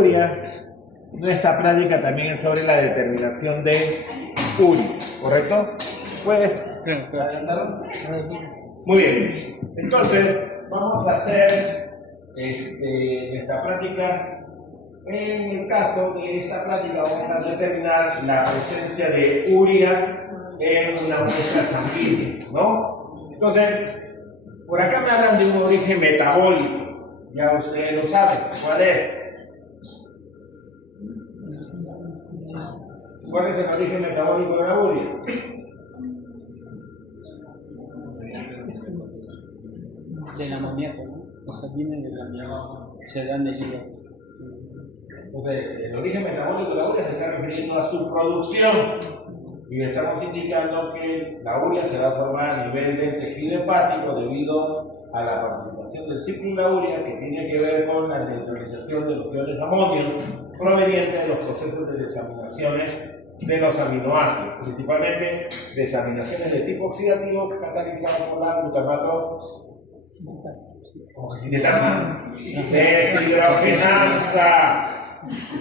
urea, nuestra práctica también es sobre la determinación de urea, ¿correcto? ¿Puedes adelantarlo? Muy bien. Entonces, vamos a hacer nuestra práctica. En el caso de esta práctica vamos a determinar la presencia de urea en una muestra sanguínea, ¿no? Entonces, por acá me hablan de un origen metabólico. Ya ustedes lo saben. ¿Cuál es? ¿Cuál es el origen metabólico de la urea? Del amoníaco, ¿no? O sea, viene del amoníaco, se dan del hígado. Entonces, el origen metabólico de la urea se está refiriendo a su producción. Y le estamos indicando que la urea se va a formar a nivel del tejido hepático debido a la participación del ciclo de la urea, que tiene que ver con la neutralización de los iones amonio provenientes de los procesos de desaminaciones de los aminoácidos, principalmente desaminaciones de tipo oxidativo catalizadas por la glutamato deshidrogenasa,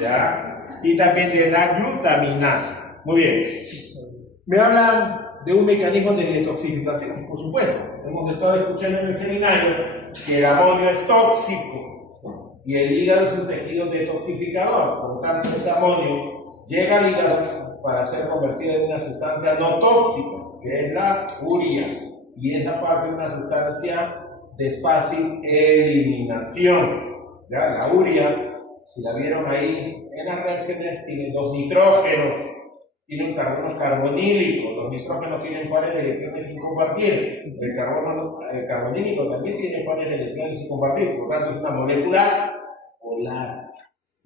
¿ya? Y también de la glutaminasa. Muy bien. Me hablan de un mecanismo de detoxificación, por supuesto. Hemos estado escuchando en el seminario que el amonio es tóxico y el hígado es un tejido detoxificador. Por lo tanto, ese amonio llega al hígado para ser convertido en una sustancia no tóxica, que es la urea. Y esa parte es una sustancia de fácil eliminación. ¿Ya? La urea, si la vieron ahí en las reacciones, tiene dos nitrógenos, tiene un carbono carbonílico. Los nitrógenos tienen pares de electrones sin compartir. El carbonílico también tiene pares de electrones sin compartir. Por lo tanto, es una molécula polar.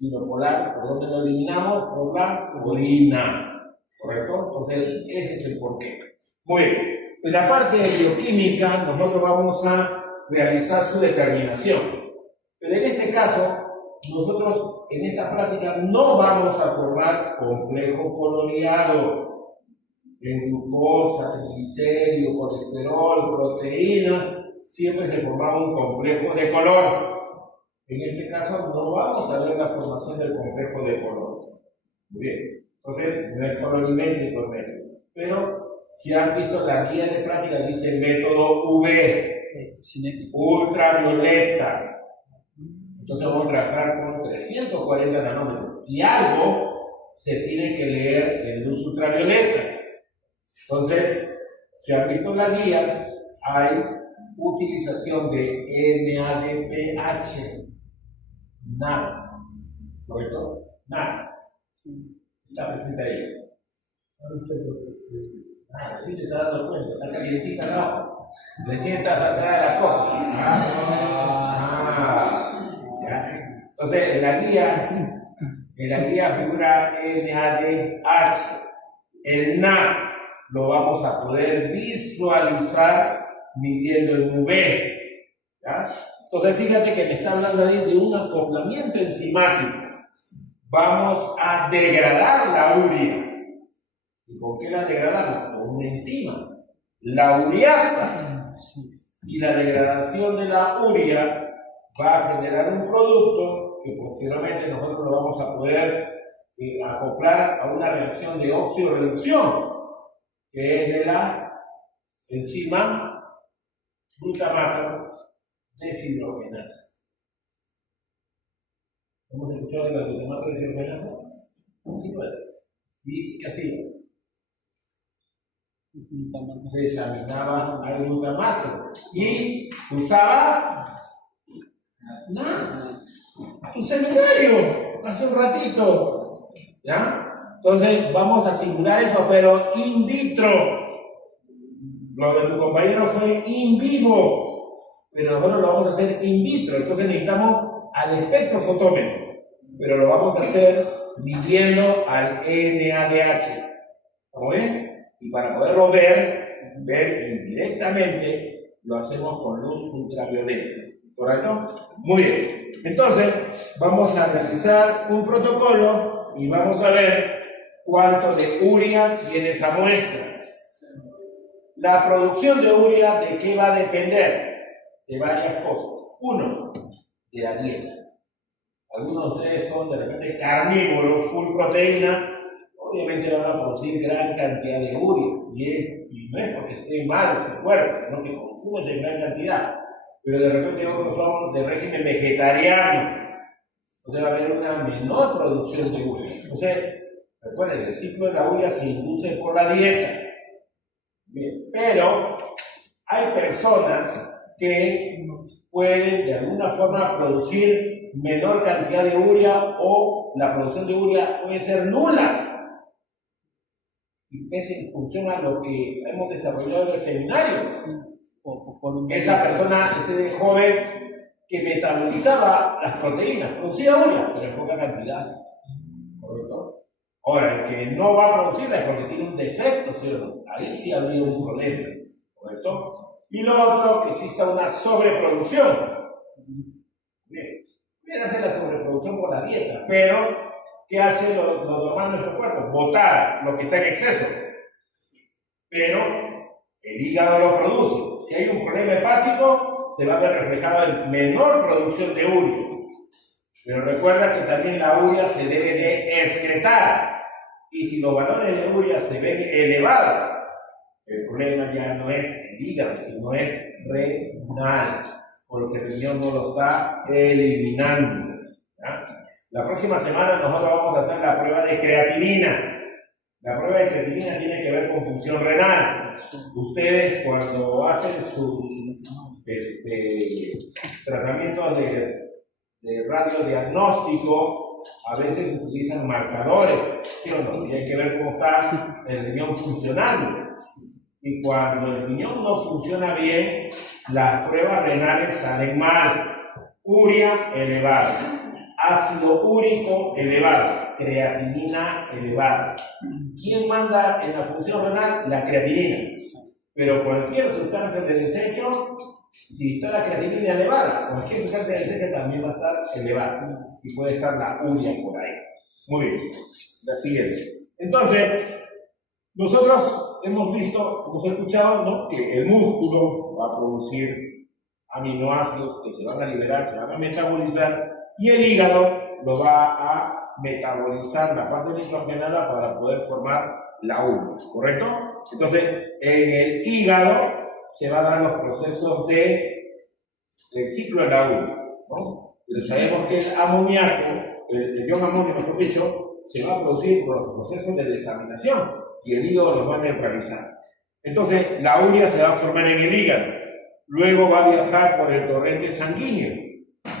Y lo polar, ¿por dónde lo eliminamos? Por la orina. ¿Correcto? Entonces, ese es el porqué. Muy bien. En la parte de bioquímica, nosotros vamos a realizar su determinación. Pero en este caso, nosotros en esta práctica no vamos a formar complejo coloreado en glucosa, triglicéridos, colesterol, proteína. Siempre se formaba un complejo de color. En este caso no vamos a ver la formación del complejo de color. Muy bien. Entonces, no es colorimétrico el método. Pero si han visto la guía de práctica, dice método UV, ultravioleta. Entonces vamos a trabajar con 340 nanómetros. Y algo se tiene que leer en luz ultravioleta. Entonces, si han visto la guía, hay utilización de NADPH. Nada. ¿Correcto? Nada. Está presente ahí. Sí se está dando cuenta, está calientita abajo. Recién está atrás de la copa. ¿Ya? Entonces, en la guía figura NADH. El NA lo vamos a poder visualizar midiendo el UV. ¿Ya? Entonces, fíjate que me está hablando ahí de un acoplamiento enzimático. Vamos a degradar la urea. ¿Y con qué la degradamos? Con una enzima, la ureasa. Y la degradación de la urea va a generar un producto que posteriormente nosotros lo vamos a poder acoplar a una reacción de óxido-reducción, que es de la enzima glutamato deshidrogenasa. ¿Hemos escuchado de la glutamato deshidrogenasa? Sí, bueno. ¿Y qué hacía? Se examinaba al glutamato y usaba tu seminario hace un ratito, ¿ya? Entonces vamos a simular eso, pero in vitro. Lo de tu compañero fue in vivo, pero nosotros lo vamos a hacer in vitro. Entonces necesitamos al espectrofotómetro, pero lo vamos a hacer midiendo al NADH. ¿Estamos bien? Y para poderlo ver indirectamente, lo hacemos con luz ultravioleta. ¿Correcto? Muy bien. Entonces, vamos a realizar un protocolo y vamos a ver cuánto de urea tiene esa muestra. La producción de urea, ¿de qué va a depender? De varias cosas. Uno, de la dieta. algunos de ustedes son de repente carnívoros, full proteína, obviamente van a producir gran cantidad de urea. Y no es porque esté mal su cuerpo, sino que consumen en gran cantidad. Pero de repente otros son de régimen vegetariano. Entonces va a haber una menor producción de urea. Entonces, recuerden, el ciclo de la urea se induce por la dieta. Bien, pero hay personas que pueden de alguna forma producir menor cantidad de urea o la producción de urea puede ser nula. Y ese funciona lo que hemos desarrollado en el seminario. Esa persona, ese joven que metabolizaba las proteínas, producía urea, pero en poca cantidad. ¿Correcto? Ahora, el que no va a producirla es porque tiene un defecto, ¿sí o no? Ahí sí habría un problema. ¿Correcto? Y lo otro, que exista una sobreproducción. Bien, puede hacer la sobreproducción con la dieta, pero ¿qué hace lo normal en nuestro cuerpo? Botar lo que está en exceso. Pero el hígado lo produce. Si hay un problema hepático, se va a ver reflejado en menor producción de urea. Pero recuerda que también la urea se debe de excretar. Y si los valores de urea se ven elevados, el problema ya no es el hígado, sino es renal, porque el riñón no lo está eliminando. ¿Ya? La próxima semana nosotros vamos a hacer la prueba de creatinina. La prueba de creatinina tiene que ver con función renal. Ustedes cuando hacen sus tratamientos de radiodiagnóstico, a veces utilizan marcadores, ¿sí o no? Y hay que ver cómo está el riñón funcionando. Y cuando el riñón no funciona bien, las pruebas renales salen mal. Urea elevada. Ácido úrico elevado, creatinina elevada. ¿Quién manda en la función renal? La creatinina. Pero cualquier sustancia de desecho, si está la creatinina elevada, cualquier sustancia de desecho también va a estar elevada. Y puede estar la urea por ahí. Muy bien. La siguiente. Entonces, nosotros hemos visto, hemos escuchado, ¿no?, que el músculo va a producir aminoácidos que se van a liberar, se van a metabolizar. Y el hígado lo va a metabolizar, la parte nitrogenada, para poder formar la urea, ¿correcto? Entonces, en el hígado se van a dar los procesos del ciclo de la urea, ¿no? Pero sabemos que el amoníaco, el ion amonio, mejor dicho, se va a producir por los procesos de desaminación y el hígado los va a neutralizar. Entonces, la urea se va a formar en el hígado, luego va a viajar por el torrente sanguíneo.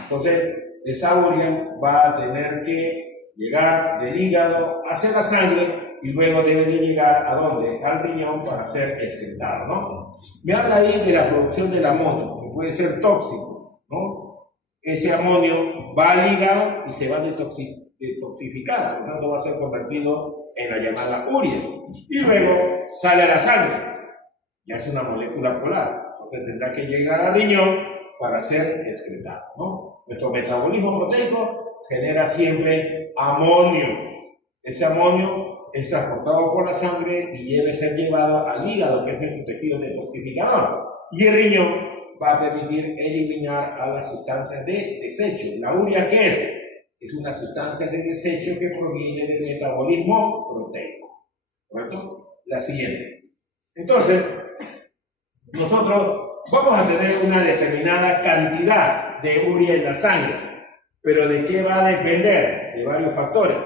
Entonces, esa urea va a tener que llegar del hígado hacia la sangre y luego debe de llegar ¿a dónde? Al riñón para ser excretado, ¿no? Me habla ahí de la producción del amonio, que puede ser tóxico, ¿no? Ese amonio va al hígado y se va a detoxificar, por lo tanto va a ser convertido en la llamada urea. Y luego sale a la sangre, ya es una molécula polar, entonces tendrá que llegar al riñón para ser excretado, ¿no? Nuestro metabolismo proteico genera siempre amonio. Ese amonio es transportado por la sangre y debe ser llevado al hígado, que es nuestro tejido detoxificador. Y el riñón va a permitir eliminar a las sustancias de desecho. ¿La urea qué es? Es una sustancia de desecho que proviene del metabolismo proteico. ¿Correcto? La siguiente. Entonces, nosotros vamos a tener una determinada cantidad de urea en la sangre, pero ¿de qué va a depender? De varios factores.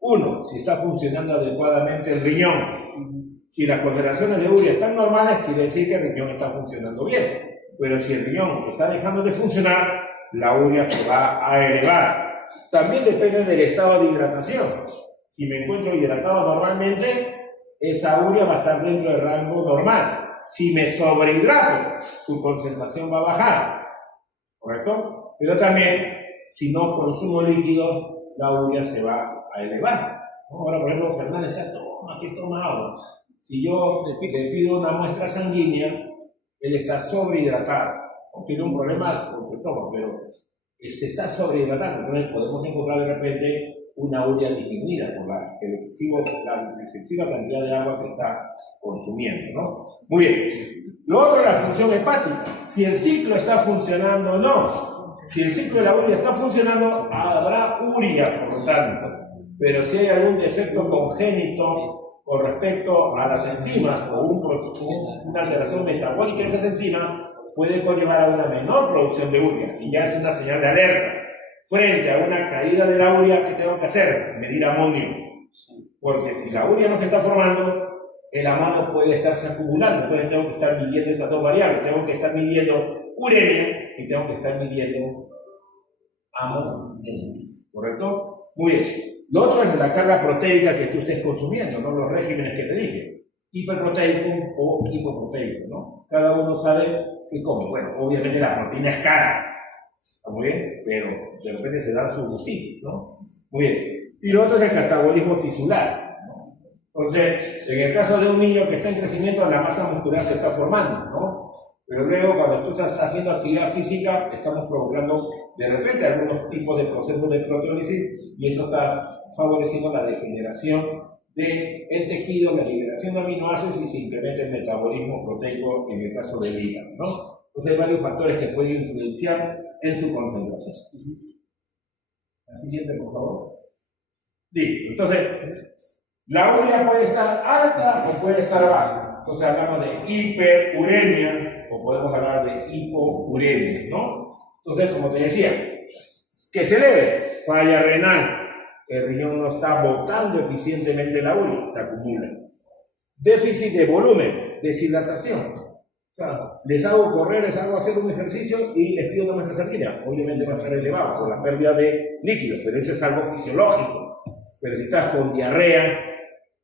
Uno, si está funcionando adecuadamente el riñón. Si las concentraciones de urea están normales, quiere decir que el riñón está funcionando bien. Pero si el riñón está dejando de funcionar, la urea se va a elevar. También depende del estado de hidratación. Si me encuentro hidratado normalmente, esa urea va a estar dentro del rango normal. Si me sobrehidrato, su concentración va a bajar, ¿correcto? Pero también, si no consumo líquidos, la urea se va a elevar. Ahora, por ejemplo, Fernández está, aquí toma agua. Si yo le pido una muestra sanguínea, él está sobrehidratado. Tiene un problema con su estómago, pero se está sobrehidratando. Entonces podemos encontrar de repente una urea disminuida por la excesiva cantidad de agua que está consumiendo, ¿no? Muy bien. Lo otro es la función hepática. Si el ciclo está funcionando o no. Si el ciclo de la urea está funcionando, habrá urea, por lo tanto. Pero si hay algún defecto congénito con respecto a las enzimas o una alteración metabólica de esas enzimas, puede conllevar a una menor producción de urea. Y ya es una señal de alerta. Frente a una caída de la urea, ¿qué tengo que hacer? Medir amonio. Porque si la urea no se está formando, el amonio puede estarse acumulando. Entonces tengo que estar midiendo esas dos variables. Tengo que estar midiendo uremia y tengo que estar midiendo amonio. ¿Correcto? Muy bien. Lo otro es la carga proteica que tú estés consumiendo, ¿no? Los regímenes que te dije. Hiperproteico o hipoproteico, ¿no? Cada uno sabe qué come. Bueno, obviamente la proteína es cara. ¿Está muy bien? Pero de repente se dan sus gustitos, ¿no? Muy bien. Y lo otro es el catabolismo tisular, ¿no? Entonces, en el caso de un niño que está en crecimiento, la masa muscular se está formando, ¿no? Pero luego, cuando tú estás haciendo actividad física, estamos provocando de repente algunos tipos de procesos de proteólisis y eso está favoreciendo la degeneración del tejido, la liberación de aminoácidos y se incrementa el metabolismo proteico en el caso del hígado, ¿no? Entonces hay varios factores que pueden influenciar en su concentración. La siguiente, por favor. Listo. Entonces, la urea puede estar alta o puede estar baja. Entonces hablamos de hiperuremia o podemos hablar de hipouremia, ¿no? Entonces, como te decía, que se debe falla renal. El riñón no está botando eficientemente la urea, se acumula. Déficit de volumen, deshidratación. O sea, les hago correr, les hago hacer un ejercicio y les pido una muestra sanguínea. Obviamente va a estar elevado por la pérdida de líquidos, pero eso es algo fisiológico. Pero si estás con diarrea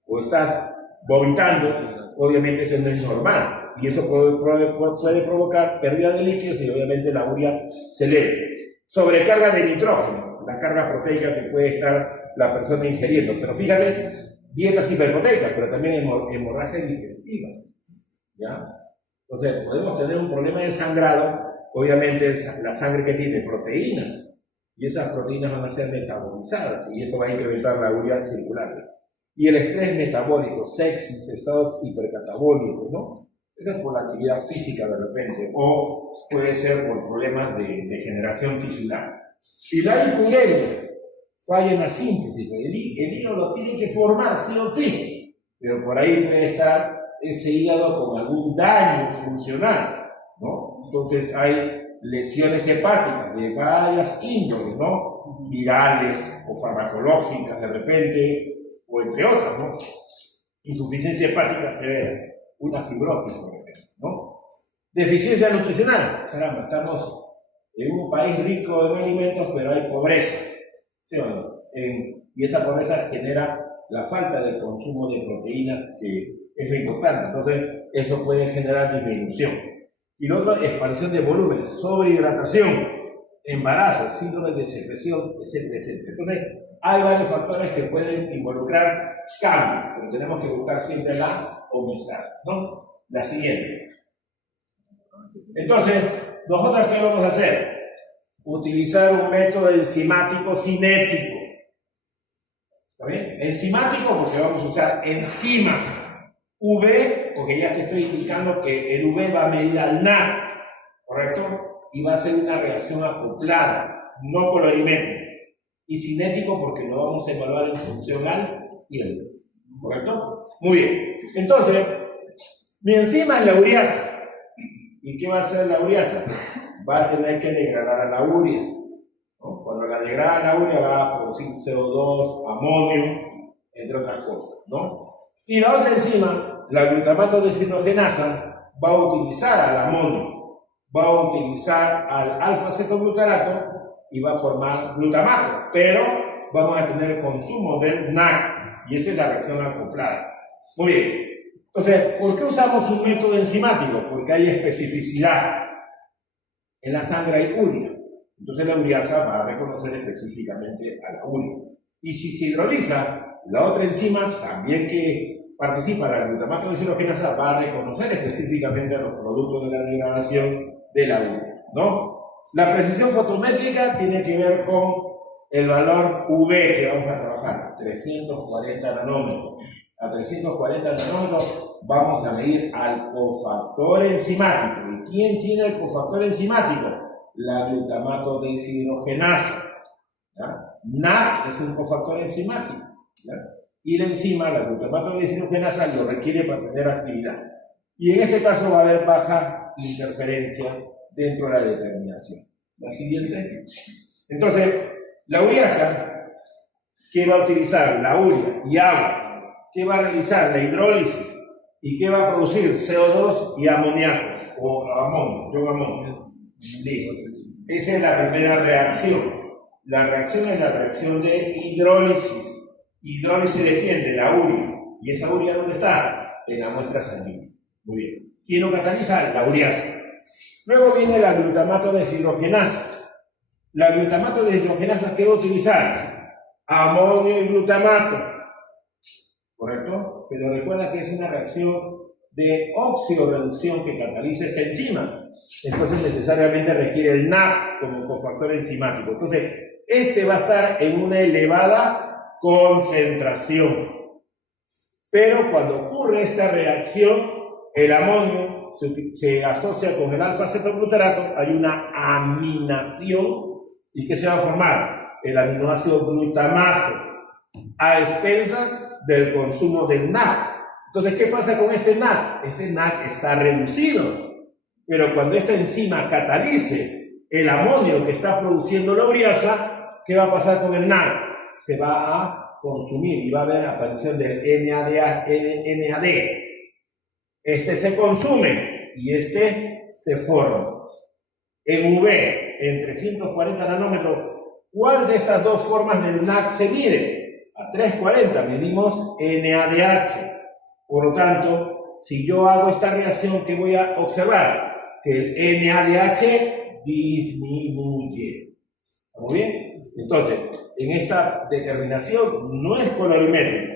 o estás vomitando, obviamente eso no es normal. Y eso puede provocar pérdida de líquidos y obviamente la urea se eleve. Sobrecarga de nitrógeno, la carga proteica que puede estar la persona ingiriendo. Pero fíjate, dietas hiperproteicas, pero también hemorragia digestiva. ¿Ya? Entonces, podemos tener un problema de sangrado, obviamente la sangre que tiene proteínas, y esas proteínas van a ser metabolizadas, y eso va a incrementar la urea circular. Y el estrés metabólico, sepsis, estados hipercatabólicos, ¿no? Eso es por la actividad física de repente, o puede ser por problemas de degeneración tisular. Si la hipouremia falla en la síntesis, el hígado lo tiene que formar sí o sí, pero por ahí puede estar ese hígado con algún daño funcional, ¿no? Entonces hay lesiones hepáticas de varias índoles, ¿no? Virales o farmacológicas de repente, o entre otras, ¿no? Insuficiencia hepática severa, una fibrosis, por ejemplo, ¿no? Deficiencia nutricional, caramba, estamos en un país rico en alimentos, pero hay pobreza, ¿sí o no? Y esa pobreza genera la falta del consumo de proteínas que es lo importante, entonces eso puede generar disminución. Y lo otro, expansión de volumen, sobrehidratación, embarazo, síndrome de secreción, etcétera, etcétera. Entonces, hay varios factores que pueden involucrar cambios, pero tenemos que buscar siempre la homeostasis, ¿no? La siguiente. Entonces, ¿nosotros qué vamos a hacer? Utilizar un método enzimático cinético. ¿Está bien? Enzimático porque vamos a usar enzimas. V, porque ya te estoy indicando que el V va a medir al NAD, ¿correcto? Y va a ser una reacción acoplada, no colorimétrica. Y cinético porque lo vamos a evaluar en función al tiempo, ¿correcto? Muy bien. Entonces, mi enzima es la ureasa. ¿Y qué va a hacer la ureasa? Va a tener que degradar a la urea, ¿no? Cuando la degrada a la urea va a producir CO2, amonio, entre otras cosas, ¿no? Y la otra enzima, la glutamato deshidrogenasa, va a utilizar al amonio, va a utilizar al alfa-cetoglutarato y va a formar glutamato, pero vamos a tener consumo del NAC y esa es la reacción acoplada. Muy bien. Entonces, ¿por qué usamos un método enzimático? Porque hay especificidad. En la sangre hay urea. Entonces la ureasa va a reconocer específicamente a la urea. Y si se hidroliza, la otra enzima también que participa, la glutamato deshidrogenasa, va a reconocer específicamente a los productos de la degradación de la urea, ¿no? La precisión fotométrica tiene que ver con el valor V que vamos a trabajar, 340 nanómetros. A 340 nanómetros vamos a medir al cofactor enzimático. ¿Y quién tiene el cofactor enzimático? la glutamato deshidrogenasa. ¿Ya? NAC es un cofactor enzimático. ¿Ya? Y la enzima, la glutamato deshidrogenasa, lo requiere para tener actividad. Y en este caso va a haber baja interferencia dentro de la determinación. La siguiente. Entonces, la ureasa, ¿qué va a utilizar? La urea y agua. ¿Qué va a realizar? La hidrólisis. ¿Y qué va a producir? CO2 y amoníaco. O amonio. Listo. Esa es la primera reacción. La reacción es la reacción de hidrólisis. ¿Hidrólisis de quién? De la urea. ¿Y esa urea dónde está? En la muestra sanguínea. Muy bien. ¿Quién lo cataliza? La ureasa. Luego viene la glutamato deshidrogenasa. La glutamato deshidrogenasa, ¿qué va a utilizar? Amonio y glutamato. ¿Correcto? Pero recuerda que es una reacción de oxidorreducción que cataliza esta enzima. Entonces necesariamente requiere el NAC como cofactor enzimático. Entonces, este va a estar en una elevada concentración. Pero cuando ocurre esta reacción, el amonio se asocia con el alfa-cetoglutarato, hay una aminación. ¿Y qué se va a formar? El aminoácido glutamato, a expensas del consumo del NAC. Entonces, ¿qué pasa con este NAC? Este NAC está reducido, pero cuando esta enzima catalice el amonio que está produciendo la ureasa, ¿qué va a pasar con el NAC? Se va a consumir y va a haber aparición del NAD. Este se consume y este se forma. En UV, en 340 nanómetros, ¿cuál de estas dos formas del NAC se mide? A 340 medimos NADH. Por lo tanto, si yo hago esta reacción, ¿qué voy a observar? Que el NADH disminuye. ¿Estamos bien? Entonces, en esta determinación no es colorimétrica,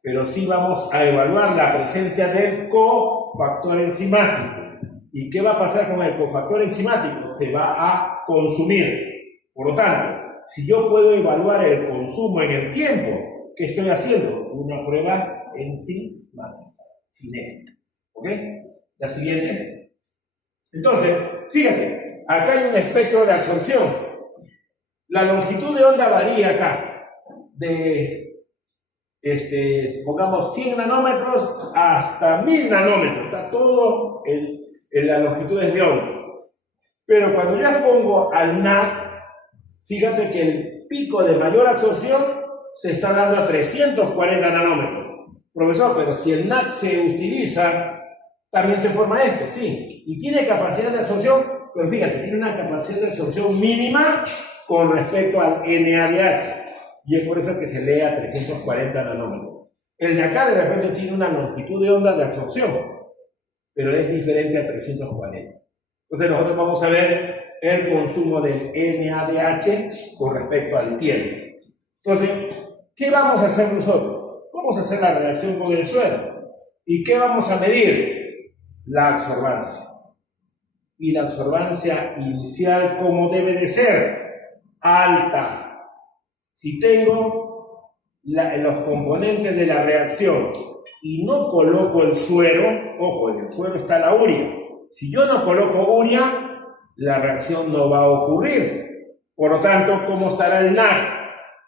pero sí vamos a evaluar la presencia del cofactor enzimático. ¿Y qué va a pasar con el cofactor enzimático? Se va a consumir. Por lo tanto, si yo puedo evaluar el consumo en el tiempo, ¿qué estoy haciendo? Una prueba enzimática, cinética. ¿Ok? La siguiente. Entonces, fíjate, acá hay un espectro de absorción. La longitud de onda varía acá, de, pongamos 100 nanómetros hasta 1000 nanómetros. Está todo en las longitudes de onda. Pero cuando ya pongo al NAC, fíjate que el pico de mayor absorción se está dando a 340 nanómetros. Profesor, pero si el NAC se utiliza, también se forma este, sí. Y tiene capacidad de absorción, pero fíjate, tiene una capacidad de absorción mínima con respecto al NADH. Y es por eso que se lee a 340 nanómetros. El de acá de repente tiene una longitud de onda de absorción, pero es diferente a 340. Entonces nosotros vamos a ver el consumo del NADH con respecto al tiempo. Entonces, ¿qué vamos a hacer nosotros? Vamos a hacer la reacción con el suero. ¿Y qué vamos a medir? La absorbancia. Y la absorbancia inicial, ¿cómo debe de ser? Alta. Si tengo los componentes de la reacción y no coloco el suero, ojo, en el suero está la urea. Si yo no coloco urea, la reacción no va a ocurrir. Por lo tanto, ¿cómo estará el NAC?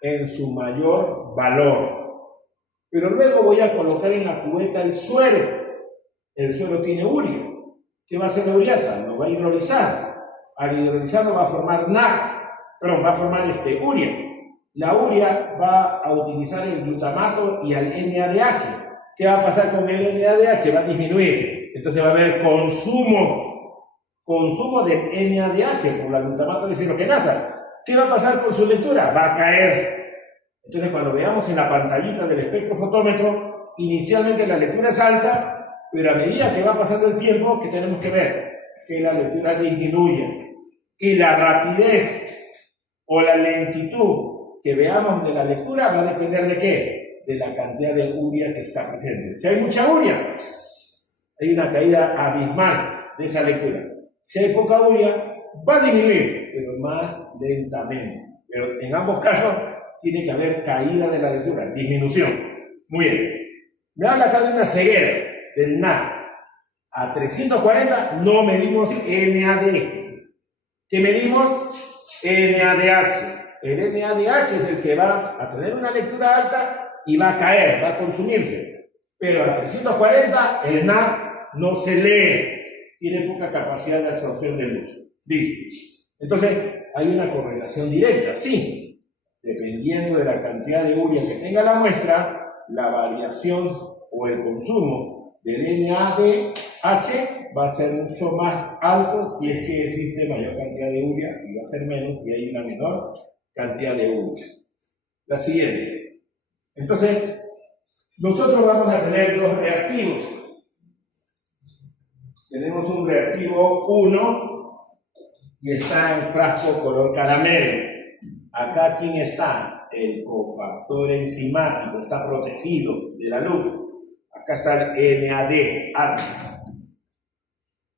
En su mayor valor. Pero luego voy a colocar en la cubeta el suero. El suero tiene urea. ¿Qué va a hacer la ureasa? Lo va a hidrolizar. Al hidrolizarlo va a formar NAC. Perdón, va a formar urea. La urea va a utilizar el glutamato y al NADH. ¿Qué va a pasar con el NADH? Va a disminuir. Entonces va a haber consumo de NADH por la glutamato deshidrogenasa. ¿Qué va a pasar con su lectura? Va a caer. Entonces cuando veamos en la pantallita del espectrofotómetro, inicialmente la lectura es alta, pero a medida que va pasando el tiempo, ¿qué tenemos que ver? Que la lectura disminuye. Y la rapidez o la lentitud que veamos de la lectura va a depender ¿de qué? De la cantidad de urea que está presente. Si hay mucha urea, hay una caída abismal de esa lectura. Si hay poca urea, va a disminuir, pero más lentamente. Pero en ambos casos tiene que haber caída de la lectura, disminución. Muy bien. Me habla acá de una ceguera del NAC. A 340 no medimos NAD. ¿Qué medimos? NADH. El NADH es el que va a tener una lectura alta y va a caer, va a consumirse. Pero a 340 el NAD no se lee, tiene poca capacidad de absorción de luz. Listo. Entonces, hay una correlación directa, sí. Dependiendo de la cantidad de urea que tenga la muestra, la variación o el consumo del NADH va a ser mucho más alto si es que existe mayor cantidad de urea y va a ser menos si hay una menor cantidad de urea. La siguiente. Entonces, nosotros vamos a tener dos reactivos. Tenemos un reactivo 1 y está en frasco color caramelo. Acá, ¿quién está? El cofactor enzimático, está protegido de la luz. Acá está el NADH.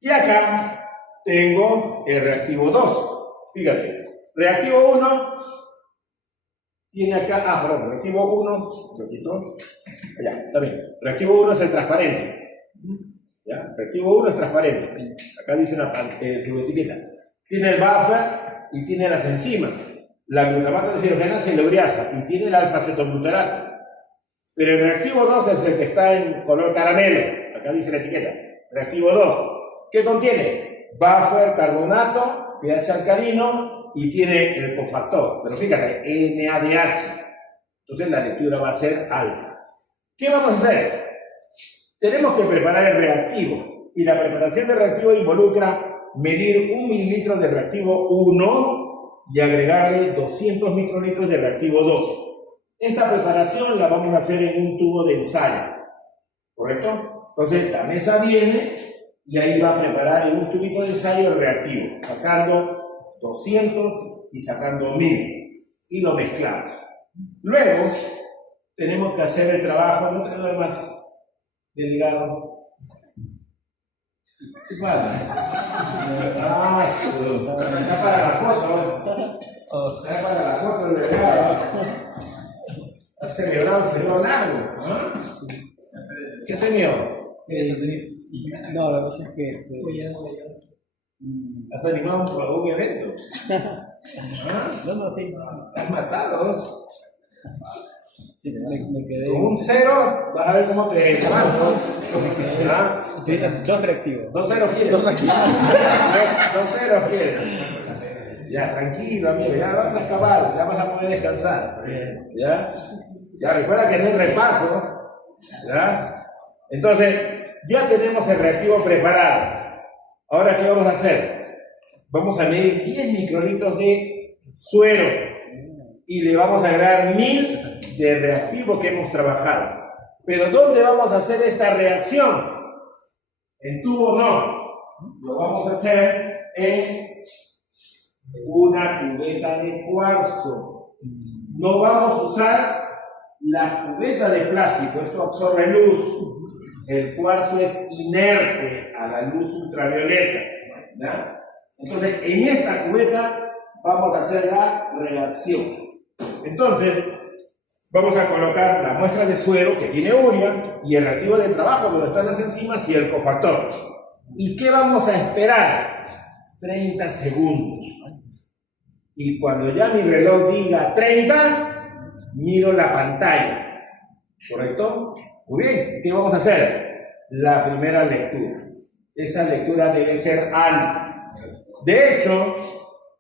Y acá tengo el reactivo 2. Fíjate, reactivo 1 tiene acá, reactivo 1, allá, está bien. Reactivo 1 es el transparente. ¿Ya? Reactivo 1 es transparente. Acá dice su etiqueta. Tiene el buffer y tiene las enzimas. La glutamato de deshidrogenasa y la ureasa. Y tiene el alfa-cetoglutarato. Pero el reactivo 2 es el que está en color caramelo. Acá dice la etiqueta. Reactivo 2. ¿Qué contiene? Buffer, carbonato, pH alcalino y tiene el cofactor. Pero fíjate, NADH. Entonces la lectura va a ser alta. ¿Qué vamos a hacer? Tenemos que preparar el reactivo. Y la preparación del reactivo involucra medir 1 mililitro de reactivo 1 y agregarle 200 microlitros de reactivo 2. Esta preparación la vamos a hacer en un tubo de ensayo. ¿Correcto? Entonces la mesa viene y ahí va a preparar en un tubito de ensayo el reactivo, sacando 200 y sacando 1000. Y lo mezclamos. Luego tenemos que hacer el trabajo, no te duermas delegado. ¿Qué pasa? Está para la foto. Está para la foto del delegado. ¿Ha celebrado algo? ¿Ah? ¿Qué señor? No, la cosa es que ¿Has animado un evento? ¿Ah? No, sí. ¿Has matado? Sí, me quedé. Con un 0 vas a ver cómo te levanto. ¿Ah? Utilizas 2 reactivos. 2 ceros quieres. 2 ceros quieres. Ya, tranquilo, amigo, ya vas a acabar, ya vas a poder descansar. ¿Ya? Ya, recuerda que no hay repaso. ¿Ya? Entonces, ya tenemos el reactivo preparado. Ahora, ¿qué vamos a hacer? Vamos a medir 10 microlitros de suero y le vamos a agregar 1000 de reactivo que hemos trabajado. Pero ¿dónde vamos a hacer esta reacción? En tubo no. Lo vamos a hacer en una cubeta de cuarzo. No vamos a usar las cubetas de plástico, esto absorbe luz. El cuarzo es inerte a la luz ultravioleta. ¿Ya? Entonces, en esta cubeta vamos a hacer la reacción. Entonces, vamos a colocar la muestra de suero que tiene urea y el reactivo de trabajo donde están las enzimas y el cofactor. ¿Y qué vamos a esperar? 30 segundos. Y cuando ya mi reloj diga 30, miro la pantalla. ¿Correcto? Muy bien. ¿Qué vamos a hacer? La primera lectura. Esa lectura debe ser alta. De hecho,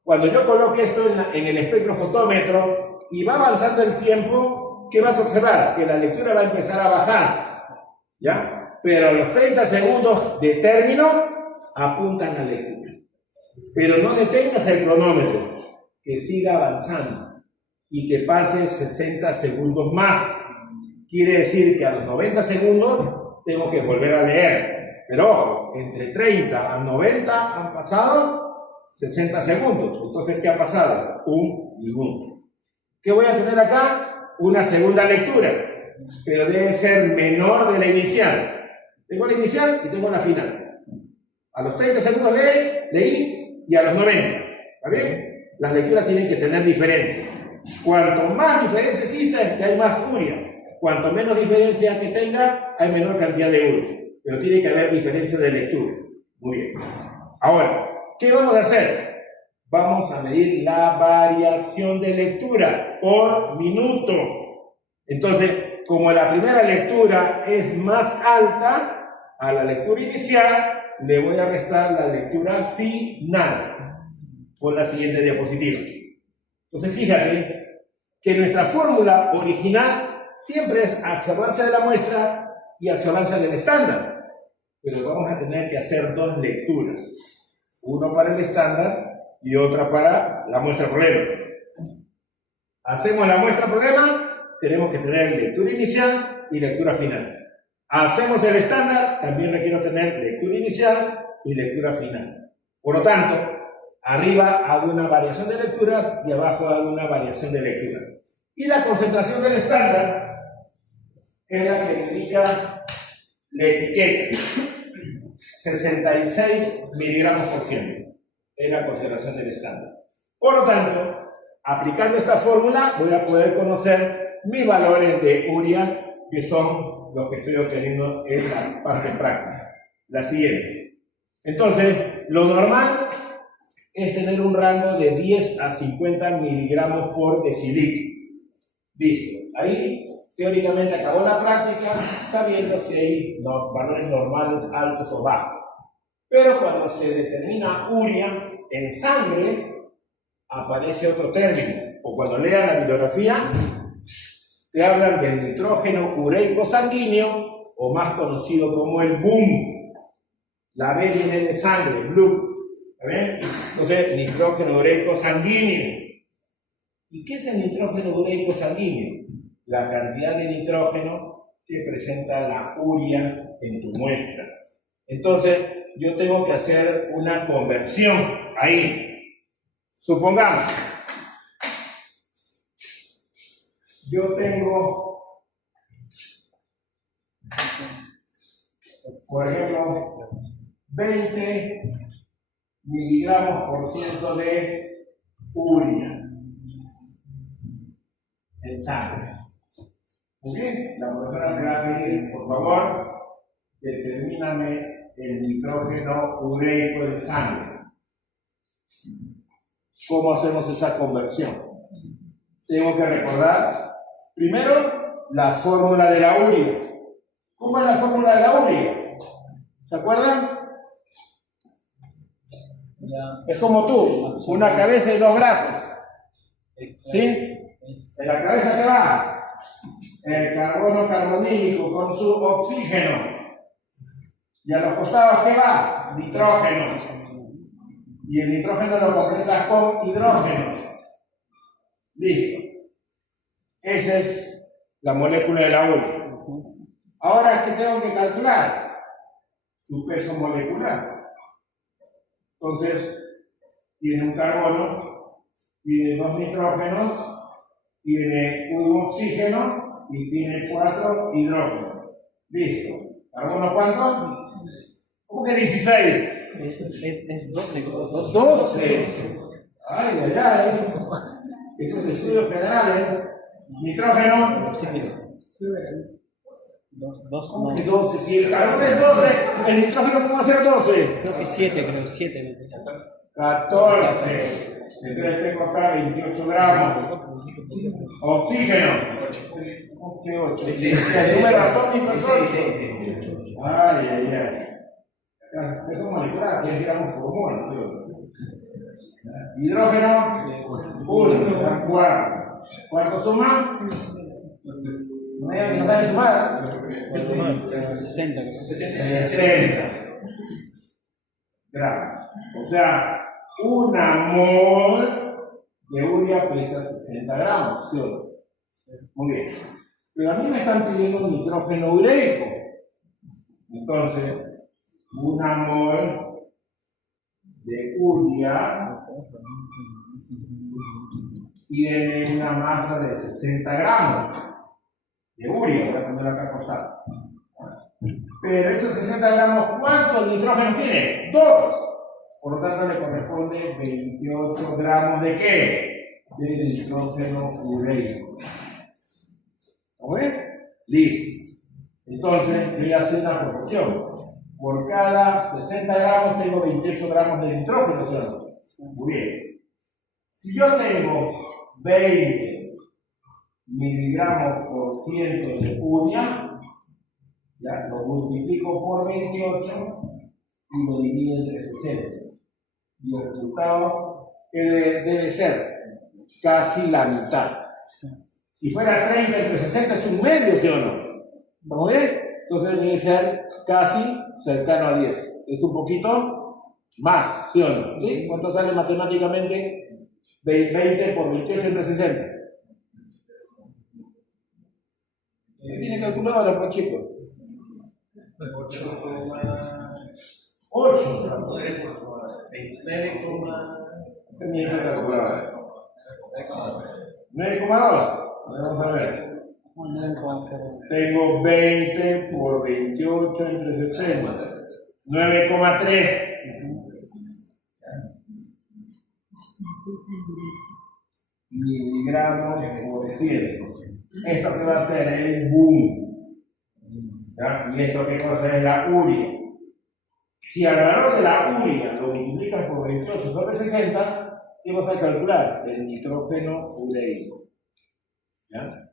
cuando yo coloque esto en el espectrofotómetro y va avanzando el tiempo, ¿qué vas a observar? Que la lectura va a empezar a bajar. ¿Ya? Pero los 30 segundos de término apuntan a la lectura. Pero no detengas el cronómetro. Que siga avanzando y que pase 60 segundos más. Quiere decir que a los 90 segundos tengo que volver a leer. Pero ojo, entre 30 a 90 han pasado 60 segundos. Entonces, ¿qué ha pasado? 1 minuto. ¿Qué voy a tener acá? Una segunda lectura, pero debe ser menor de la inicial. Tengo la inicial y tengo la final. A los 30 segundos leí y a los 90. ¿Está bien? Las lecturas tienen que tener diferencia. Cuanto más diferencia exista, que hay más urea. Cuanto menos diferencia que tenga, hay menor cantidad de urea. Pero tiene que haber diferencia de lectura. Muy bien. Ahora, ¿qué vamos a hacer? vamos a medir la variación de lectura por minuto. Entonces, como la primera lectura es más alta a la lectura inicial, le voy a restar la lectura final por la siguiente diapositiva. Entonces, fíjate que nuestra fórmula original siempre es observancia de la muestra y observancia del estándar. Pero vamos a tener que hacer dos lecturas. Uno para el estándar y otra para la muestra problema. Hacemos la muestra problema, tenemos que tener lectura inicial y lectura final. Hacemos el estándar, también requiero tener lectura inicial y lectura final. Por lo tanto, arriba hago una variación de lecturas y abajo hago una variación de lecturas. Y la concentración del estándar es la que me indica la etiqueta. 66 miligramos por ciento es la concentración del estándar. Por lo tanto, aplicando esta fórmula voy a poder conocer mis valores de urea, que son los que estoy obteniendo en la parte práctica. La siguiente. Entonces, lo normal es tener un rango de 10 a 50 miligramos por decilitro. Listo. Ahí, teóricamente, acabó la práctica sabiendo si hay valores normales, altos o bajos. Pero cuando se determina urea en sangre, aparece otro término. O cuando lean la bibliografía, te hablan del nitrógeno ureico sanguíneo, o más conocido como el BUM. La B viene de sangre, blue. ¿Ven? Entonces, nitrógeno ureico sanguíneo. ¿Y qué es el nitrógeno ureico sanguíneo? La cantidad de nitrógeno que presenta la urea en tu muestra. Entonces, yo tengo que hacer una conversión ahí. Supongamos, yo tengo, por ejemplo, 20 miligramos por ciento de urea en sangre. ¿Ok? La profesora te va a pedir, por favor, determíname el nitrógeno ureico en sangre. ¿Cómo hacemos esa conversión? Tengo que recordar, primero, la fórmula de la urea. ¿Cómo es la fórmula de la urea? ¿Se acuerdan? Es como tú, una cabeza y dos brazos. ¿Sí? En la cabeza, ¿qué va? El carbono carbonílico con su oxígeno. Y a los costados, ¿qué va? Nitrógeno. Y el nitrógeno lo completas con hidrógeno. Listo. Esa es la molécula de la urea. Ahora, ¿qué tengo que calcular? Su peso molecular. Entonces, tiene un carbono, tiene 2 nitrógenos, tiene un oxígeno y tiene 4 hidrógenos. Listo. ¿Carbono cuánto? ¿Cómo que 16? Es 12. 12. Ay, ay, ay. Eso es estudios generales. Nitrógeno. 12. Si el carbono es 12, el nitrógeno ¿cómo va a ser 12? Creo que 7, creo 7. 14. Entonces tengo acá 28 gramos. Oxígeno. ¿Qué 8? El número atómico es 8. Ay, ay, ay. Eso molecular, 10 gramos por mol. Hidrógeno, 1, 4. ¿Cuánto suma? No sabe sumar. 60. 60 gramos. O sea, una mol de urea pesa 60 gramos, ¿sí o no? Muy bien. Pero a mí me están pidiendo nitrógeno ureico. Entonces, una mol de urea tiene una masa de 60 gramos de urea. Voy a poner acá acostado. Pero esos 60 gramos, ¿cuántos nitrógenos tiene? 2. Por lo tanto, le corresponde 28 gramos de ¿qué? De nitrógeno ureico. ¿Está bien? Listo. Entonces, voy a hacer una proporción. Por cada 60 gramos tengo 28 gramos de nitrógeno, ¿sí o no? Muy bien. Si yo tengo 20 miligramos por ciento de urea, ya lo multiplico por 28 y lo divido entre 60. Y el resultado debe ser casi la mitad. Si fuera 30 entre 60 es un medio, ¿sí o no? ¿Estamos bien? Entonces debe ser casi cercano a 10. Es un poquito más, ¿sí o no? ¿Sí? ¿Cuánto sale matemáticamente 20 por 28 entre 60? ¿Tiene calculadora, pues, chicos? 8. 9,2. Vamos a ver. Tengo 20 por 28 entre 60. 9,3. Miligramos por ciento. Esto que va a ser el boom. ¿Ya? Y esto que cosa es la urea. Si al valor de la urea lo multiplicas por 28 sobre 60, ¿qué vas a calcular? El nitrógeno ureico. ¿Ya?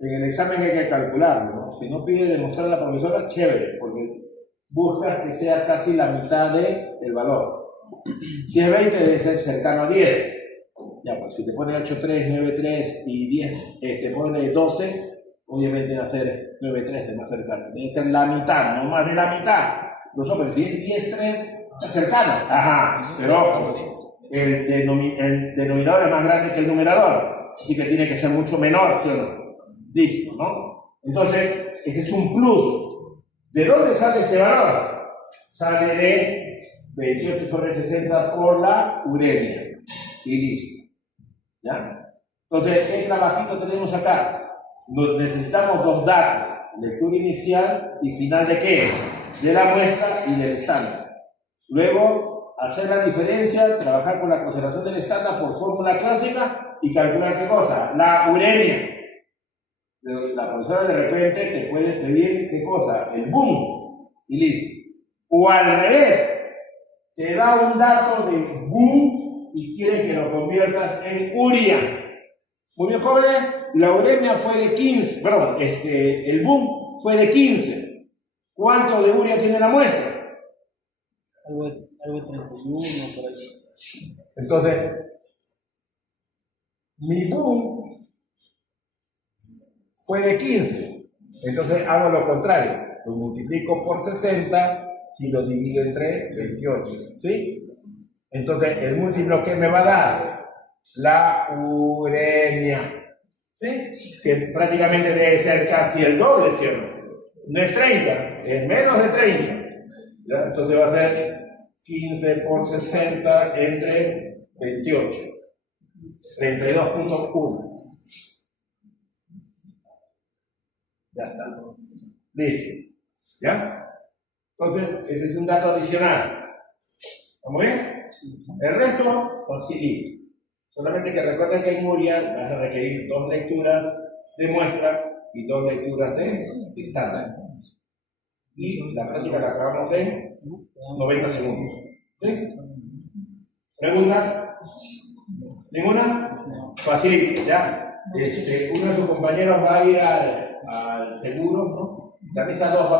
En el examen hay que calcularlo, ¿no? Si no pide demostrar a la profesora, chévere, porque buscas que sea casi la mitad del valor. Si es 20, debe ser cercano a 10. Ya, pues si te pone 8,3, 9,3 y 10, te pone 12, obviamente va a ser 9,3 de más cercano. Debe ser la mitad, no más de la mitad. Los hombres, si es 10,3, está cercano. Ajá, pero ojo, el denominador es más grande que el numerador, así que tiene que ser mucho menor, ¿sí o no? Listo, ¿no? Entonces, ese es un plus. ¿De dónde sale ese valor? Sale de 28 sobre 60 por la uremia. Y listo. ¿Ya? Entonces, ¿qué trabajito tenemos acá? Necesitamos dos datos. Lectura inicial y final de qué? De la muestra y del estándar. Luego, hacer la diferencia, trabajar con la consideración del estándar por fórmula clásica y calcular qué cosa? La uremia. La profesora de repente te puede pedir qué cosa, el boom, y listo. O al revés, te da un dato de boom y quiere que lo conviertas en urea. Muy bien, jóvenes, la uremia fue de 15, perdón, el boom fue de 15. ¿Cuánto de urea tiene la muestra? Algo de 31 por ahí. Entonces, mi boom fue de 15. Entonces hago lo contrario. Lo multiplico por 60 y lo divido entre 28. ¿Sí? Entonces el múltiplo que me va a dar la uremia. ¿Sí? Que prácticamente debe ser casi el doble, ¿cierto? No es 30, es menos de 30. ¿Ya? Entonces va a ser 15 por 60 entre 28. 32.1. Ya está. Listo. ¿Ya? Entonces, ese es un dato adicional. ¿Estamos bien? El resto, facilito. Solamente que recuerden que en urea vas a requerir 2 lecturas de muestra y 2 lecturas de estándar. Y la práctica la acabamos en 90 segundos. ¿Sí? ¿Preguntas? ¿Ninguna? Facilito, ¿ya? Uno de sus compañeros va a ir al seguro, ¿no? Dame esas 2